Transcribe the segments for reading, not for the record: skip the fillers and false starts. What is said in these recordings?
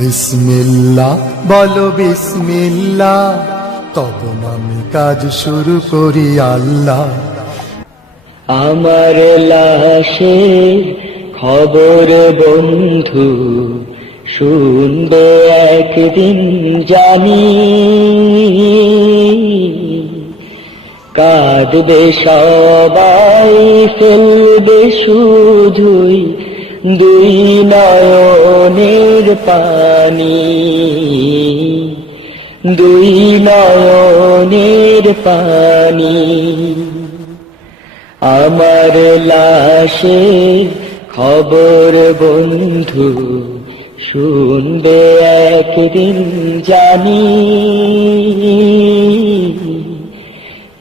বিসমিল্লাহ বলো বিসমিল্লাহ, তখন আমি কাজ শুরু করি আল্লাহ। আমার লাশের খবর বন্ধু শুনবে একদিন জানি, কাঁদবে সবাই ফেলবে শুধুই দুই নয়নের পানি, দুই নয়নের পানি। আমার লাশের খবর বন্ধু শুনবে একদিন জানি,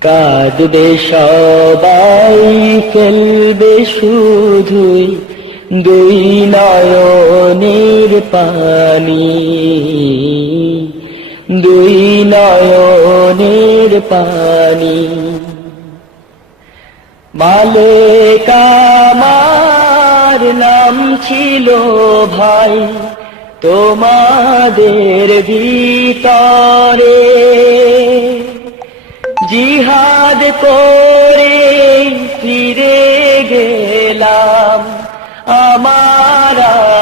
কাঁদবে সবাই ফেলবে শুধুই দুই নয়নের পানি, দুই নয়নের পানি। মালিক আমার নাম ছিল ভাই তোমাদের ভিতরে, জিহাদ করে ফিরে গেলাম আমার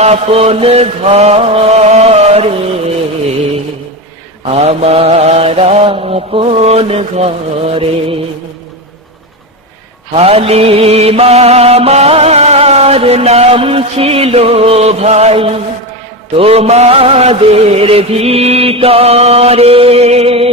আপন ঘরে, আমার আপন ঘরে। হালিমা আমার নাম ছিল ভাই তোমাদের ভিতরে।